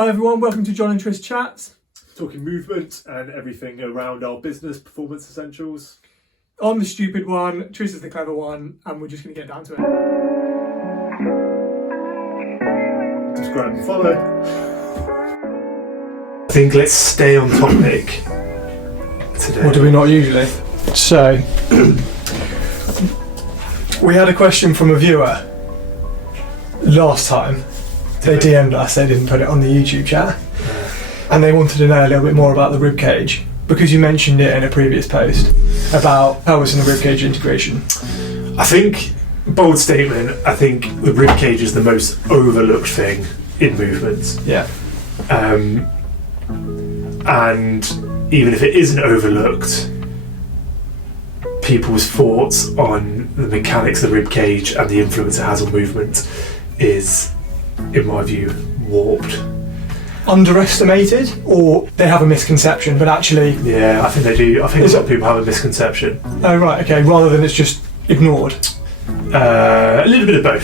Hi everyone, welcome to John and Tris Chats. Talking movement and everything around our business performance essentials. I'm the stupid one, Tris is the clever one, and we're just going to get down to it. Subscribe and follow. I think let's stay on topic today. What do we not usually? So, we had a question from a viewer last time. They DM'd us, they didn't put it on the YouTube chat. And they wanted to know a little bit more about the rib cage, because you mentioned it in a previous post about pelvis and the rib cage integration. I think, bold statement, I think the rib cage is the most overlooked thing in movement. Yeah. And even if it isn't overlooked, people's thoughts on the mechanics of the rib cage and the influence it has on movement is, in my view, warped. Underestimated, or they have a misconception, but actually... Yeah, I think they do. I think a lot of people have a misconception. Oh right, okay, rather than it's just ignored. A little bit of both.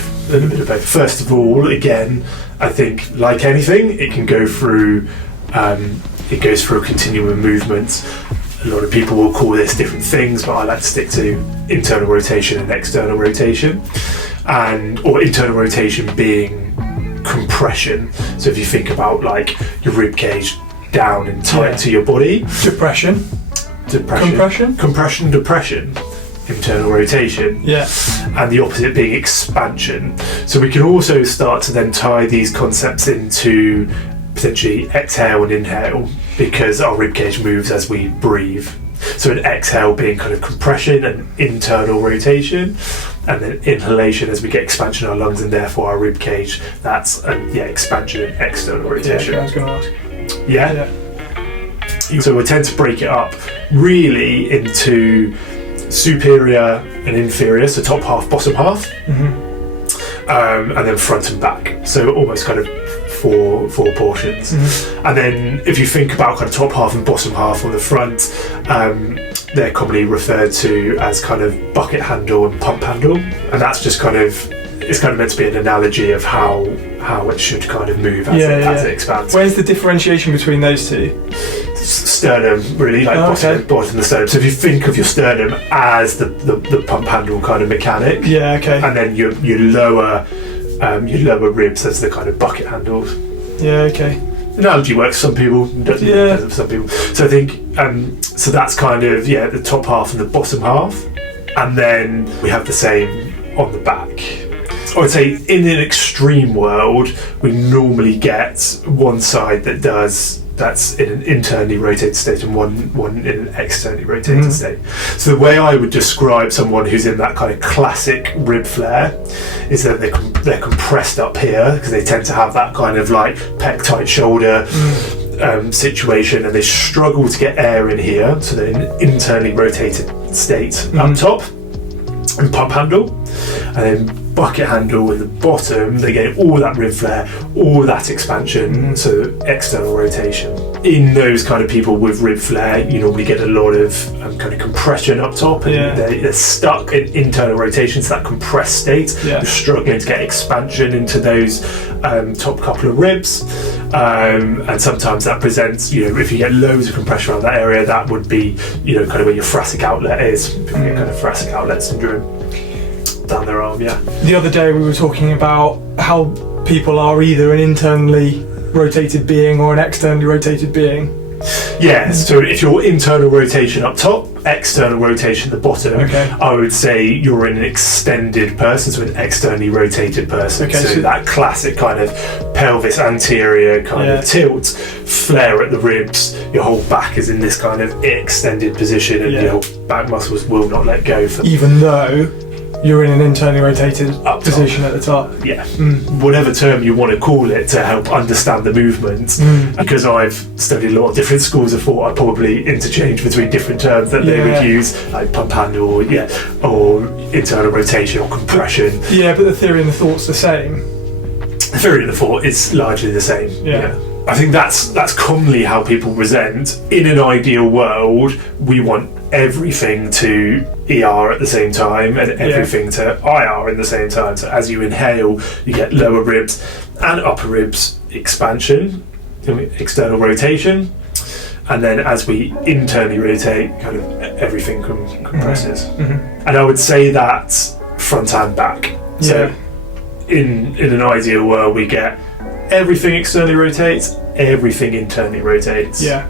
First of all, again, I think, like anything, it can go through it goes through a continuum of movement. A lot of people will call this different things, but I like to stick to internal rotation and external rotation, or internal rotation being compression. So if you think about like your rib cage down and tight to your body, depression, internal rotation, and the opposite being expansion. So we can also start to then tie these concepts into potentially exhale and inhale, because our rib cage moves as we breathe. So an exhale being kind of compression and internal rotation, and then inhalation as we get expansion in our lungs and therefore our rib cage, that's expansion and external rotation. Yeah, I was going to ask. Yeah. So we tend to break it up really into superior and inferior, so top half, bottom half, and then front and back. So almost kind of four portions. And then if you think about kind of top half and bottom half on the front, they're commonly referred to as kind of bucket handle and pump handle, and that's just it's kind of meant to be an analogy of how it should kind of move as it expands. Where's the differentiation between those two? Sternum, really, like bottom of the sternum. So if you think of your sternum as the pump handle kind of mechanic, and then your lower ribs as the kind of bucket handles. Analogy works for some people, doesn't for some people. So I think so that's kind of the top half and the bottom half, and then we have the same on the back. I would say in an extreme world, we normally get one side that's in an internally rotated state and one in an externally rotated state. So the way I would describe someone who's in that kind of classic rib flare is that they're compressed up here, because they tend to have that kind of like pec tight shoulder situation, and they struggle to get air in here, so they're in an internally rotated state up top, and pump handle, and then bucket handle in the bottom, they get all that rib flare, all that expansion, so external rotation. In those kind of people with rib flare, you normally get a lot of kind of compression up top, and they're stuck in internal rotation, so that compressed state. You're struggling to get expansion into those top couple of ribs, and sometimes that presents, if you get loads of compression around that area, that would be, kind of where your thoracic outlet is. People get kind of thoracic outlet syndrome down their arm. The other day we were talking about how people are either an internally rotated being or an externally rotated being. So if you're internal rotation up top, external rotation at the bottom, I would say you're in an extended person, so an externally rotated person. So that classic kind of pelvis anterior kind of tilt, flare at the ribs, your whole back is in this kind of extended position, and your back muscles will not let go. Even though you're in an internally rotated position at the top. Whatever term you want to call it to help understand the movement. Because I've studied a lot of different schools of thought, I probably interchange between different terms that they would use, like pump handle, or internal rotation or compression. But the theory and the thought's the same. The theory and the thought is largely the same. I think that's commonly how people present. In an ideal world, we want everything to ER at the same time and everything to IR in the same time. So as you inhale, you get lower ribs and upper ribs expansion, external rotation, and then as we internally rotate, kind of everything compresses. Mm-hmm. And I would say that front and back. So in an ideal world, we get everything externally rotates, everything internally rotates. Yeah.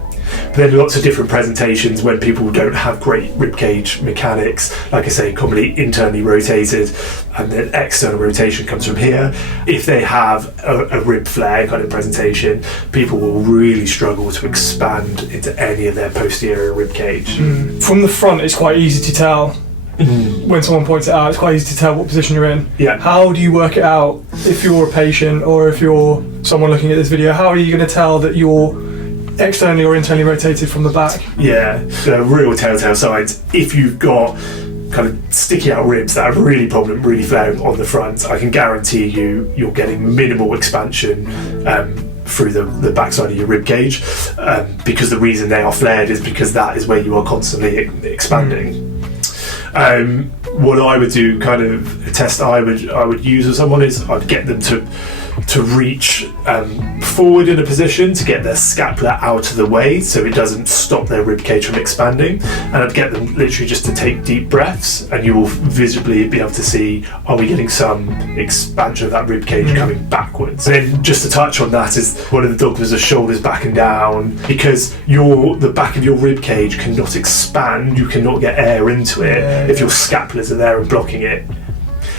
But then lots of different presentations when people don't have great ribcage mechanics, like I say, commonly internally rotated, and then external rotation comes from here. If they have a rib flare kind of presentation, people will really struggle to expand into any of their posterior ribcage. From the front, it's quite easy to tell. When someone points it out, it's quite easy to tell what position you're in. Yeah. How do you work it out if you're a patient or if you're someone looking at this video? How are you going to tell that you're externally or internally rotated from the back? Yeah, the real telltale signs. If you've got kind of sticky out ribs that are really prominent, really flaring on the front, I can guarantee you're getting minimal expansion through the backside of your rib cage, because the reason they are flared is because that is where you are constantly expanding. What I would do, kind of a test I would use with someone, is I'd get them to reach forward in a position to get their scapula out of the way so it doesn't stop their rib cage from expanding, and I'd get them literally just to take deep breaths, and you will visibly be able to see, are we getting some expansion of that rib cage coming backwards. And then just to touch on that is one of the dogmas of shoulders back and down, because the back of your rib cage cannot expand, you cannot get air into it if your scapulas are there and blocking it.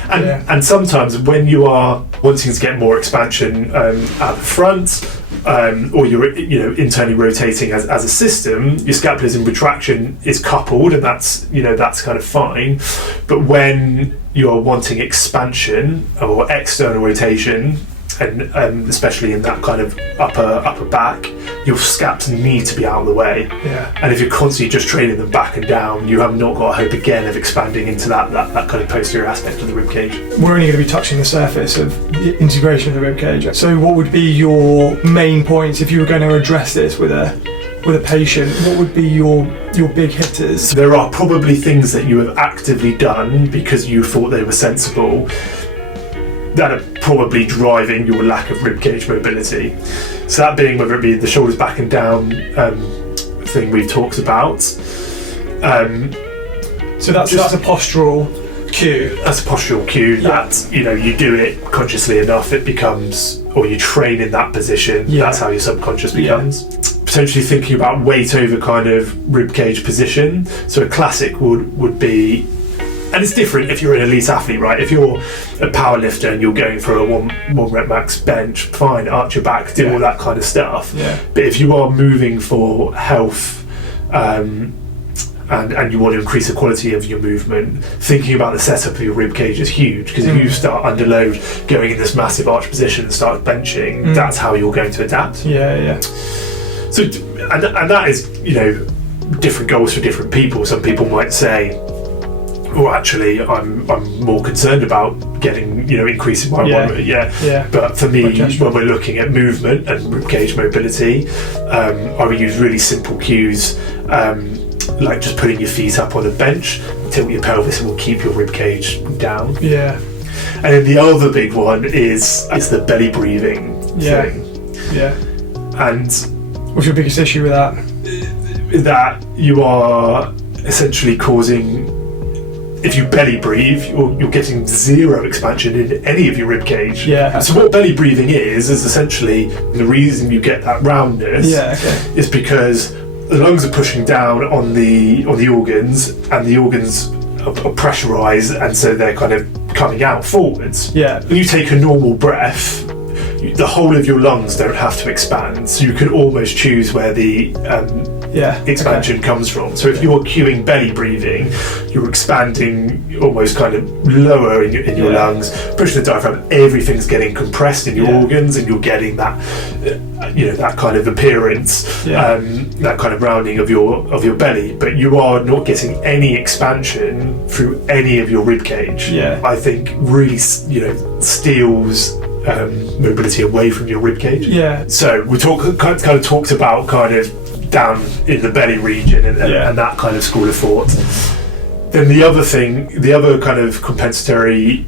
And sometimes when you are wanting to get more expansion at the front, or you're internally rotating as a system, your scapula's in retraction is coupled, and that's kind of fine. But when you are wanting expansion or external rotation, and especially in that kind of upper back, your scaps need to be out of the way. Yeah. And if you're constantly just training them back and down, you have not got a hope again of expanding into that kind of posterior aspect of the rib cage. We're only going to be touching the surface of the integration of the rib cage. So what would be your main points if you were going to address this with a patient? What would be your big hitters? There are probably things that you have actively done because you thought they were sensible that are probably driving your lack of ribcage mobility. So that being whether it be the shoulders back and down thing we've talked about. So that's a postural cue. That's a postural cue that you do it consciously enough, it becomes, or you train in that position. That's how your subconscious becomes. Potentially thinking about weight over kind of ribcage position. So a classic would be, and it's different if you're an elite athlete, right? If you're a power lifter and you're going for a one rep max bench, fine, arch your back, do all that kind of stuff. Yeah. But if you are moving for health, and you want to increase the quality of your movement, thinking about the setup of your rib cage is huge, because if you start under load, going in this massive arch position and start benching, that's how you're going to adapt. Yeah. So, and that is, different goals for different people. Some people might say, well, actually, I'm more concerned about getting, increasing my one. But for me, when we're looking at movement and ribcage mobility, I would use really simple cues, like just putting your feet up on a bench, tilt your pelvis, and will keep your ribcage down. Yeah. And then the other big one is the belly breathing thing. Yeah. And what's your biggest issue with that? That you are essentially causing, if you belly breathe, you're getting zero expansion in any of your rib cage. Yeah. So what belly breathing is essentially the reason you get that roundness. Is because the lungs are pushing down on the organs, and the organs are pressurized, and so they're kind of coming out forwards. Yeah. When you take a normal breath, the whole of your lungs don't have to expand, so you can almost choose where the expansion comes from. So if you're cueing belly breathing, you're expanding almost kind of lower in your lungs, pushing the diaphragm, everything's getting compressed in your organs, and you're getting that that kind of appearance, that kind of rounding of your belly, but you are not getting any expansion through any of your rib cage. I think really steals mobility away from your rib cage. So we kind of talked about kind of down in the belly region and that kind of school of thought. Then the other kind of compensatory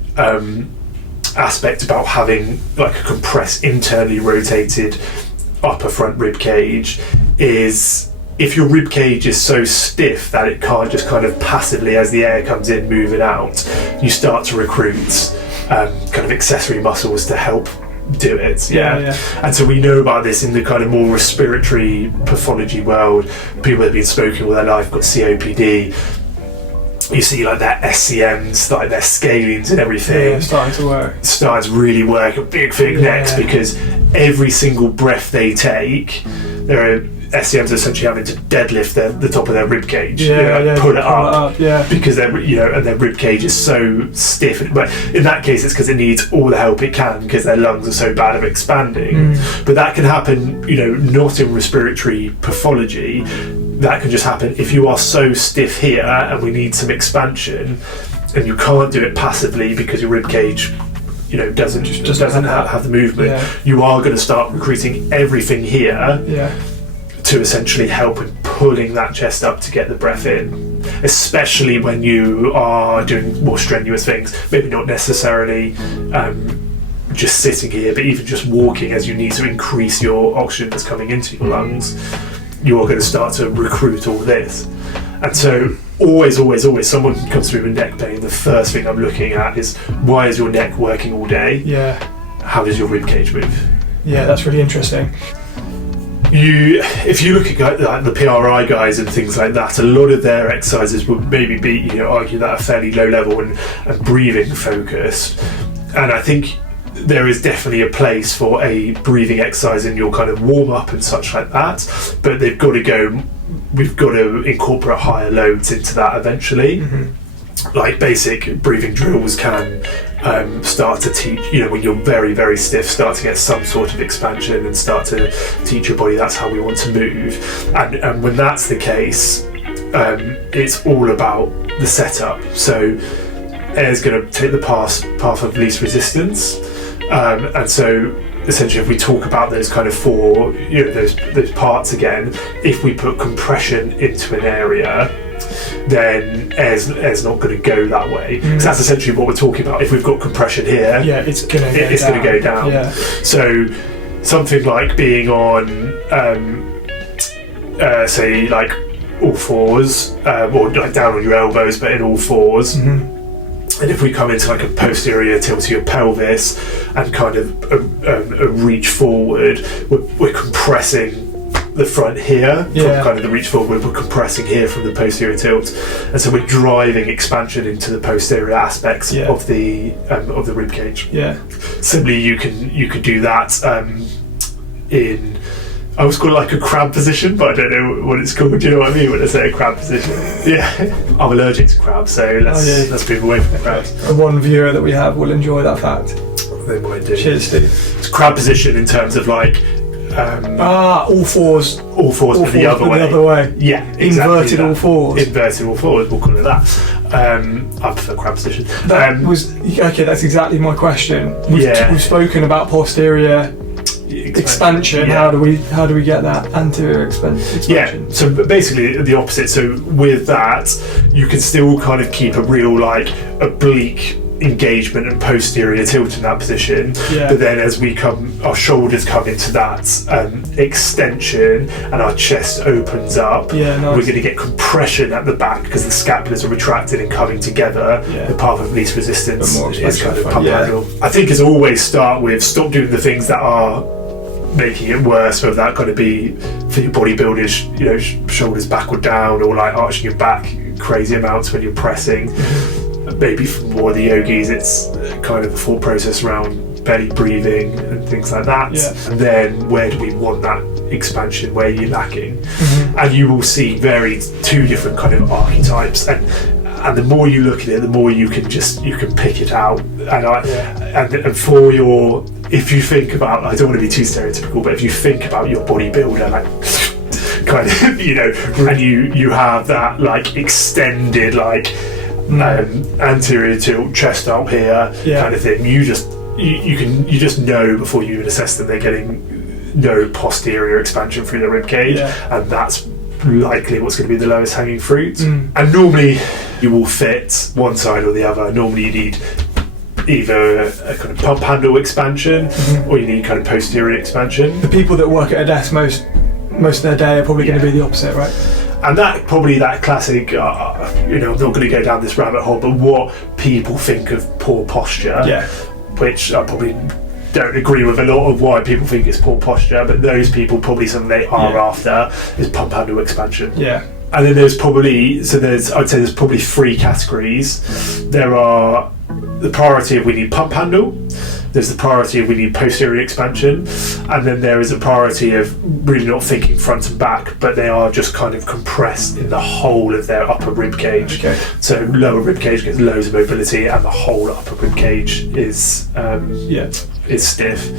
aspect about having like a compressed, internally rotated upper front rib cage is if your rib cage is so stiff that it can't just kind of passively, as the air comes in, move it out, you start to recruit kind of accessory muscles to help do it. And so we know about this in the kind of more respiratory pathology world. People that have been smoking all their life, got COPD, you see like their SCMs, like their scalenes and everything starting to really work at big thick necks, because every single breath they take, their SCMs are essentially having to deadlift the top of their rib cage, pull it up, because and their rib cage is so stiff. But in that case, it's because it needs all the help it can because their lungs are so bad at expanding. But that can happen, not in respiratory pathology. That can just happen if you are so stiff here and we need some expansion, and you can't do it passively because your rib cage doesn't have the movement. You are going to start recruiting everything here to essentially help in pulling that chest up to get the breath in, especially when you are doing more strenuous things, maybe not necessarily just sitting here, but even just walking, as you need to increase your oxygen that's coming into your lungs. You're going to start to recruit all this. And so always someone comes through with neck pain, the first thing I'm looking at is, why is your neck working all day? How does your rib cage move? That's really interesting. If you look at like the PRI guys and things like that, a lot of their exercises would maybe be argue that are fairly low level and breathing focused. And I think there is definitely a place for a breathing exercise in your kind of warm up and such like that, but we've got to incorporate higher loads into that eventually. Like basic breathing drills can start to teach, when you're very, very stiff, start to get some sort of expansion and start to teach your body that's how we want to move. And when that's the case, it's all about the setup. So air's going to take the path of least resistance. And so essentially, if we talk about those kind of four, those parts again, if we put compression into an area, then air's not going to go that way. Because that's essentially what we're talking about. If we've got compression here, it's going to go down. So something like being on, say, like all fours, or like down on your elbows, but in all fours. And if we come into like a posterior tilt to your pelvis and kind of a reach forward, we're compressing the front here from kind of the reach forward. We're compressing here from the posterior tilt, and so we're driving expansion into the posterior aspects of the rib cage. Similarly, you could do that in, I always call it like a crab position, but I don't know what it's called. Do you know what I mean when I say a crab position? I'm allergic to crabs, so let's move away from the crabs. And one viewer that we have will enjoy that fact. They might do. Cheers, Steve. It's a crab position in terms of like all fours, but the other way. Yeah, exactly. Inverted all fours. Inverted all fours. We'll call it that. I prefer crab position. That's exactly my question. We've spoken about posterior expansion. How do we get that anterior expansion? So basically the opposite. So with that, you can still kind of keep a real like oblique engagement and posterior tilt in that position, but then as our shoulders come into that extension and our chest opens up, we're going to get compression at the back because the scapulars are retracted and coming together. The path of least resistance is kind of pump handle. I think as always, stop doing the things that are making it worse, whether that going to be for your bodybuilders, shoulders backward down, or like arching your back crazy amounts when you're pressing. Maybe for more of the yogis, it's kind of a full process around belly breathing and things like that. And then where do we want that expansion? Where are you lacking? And you will see two different kind of archetypes, and the more you look at it, the more you can pick it out. And for your, if you think about, I don't want to be too stereotypical, but if you think about your bodybuilder, like kind of, and you have that like extended like anterior tilt, chest up here kind of thing, you just know before you even assess them they're getting no posterior expansion through the rib cage, and that's likely what's going to be the lowest hanging fruit. And normally you will fit one side or the other. Normally you need either a kind of pump handle expansion, or you need kind of posterior expansion. The people that work at a desk most of their day are probably going to be the opposite, right? And that classic, I'm not going to go down this rabbit hole, but what people think of poor posture, which I probably don't agree with a lot of why people think it's poor posture, but those people probably something they are after is pump handle expansion. Yeah. And then I'd say there's probably 3 categories. There are the priority of we need pump handle, there's the priority of we need posterior expansion, and then there is a priority of really not thinking front and back, but they are just kind of compressed in the whole of their upper rib cage. Okay. So lower rib cage gets loads of mobility, and the whole upper rib cage is stiff.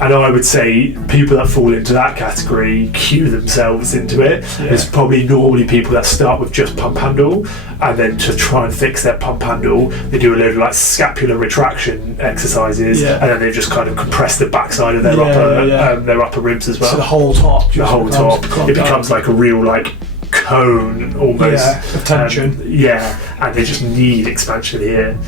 And I would say people that fall into that category cue themselves into it. It's probably normally people that start with just pump handle, and then to try and fix their pump handle, they do a load of like scapular retraction exercises, and then they just kind of compress the backside of their upper ribs as well. So the whole top. It becomes like a real like cone almost of tension. And they just need expansion here.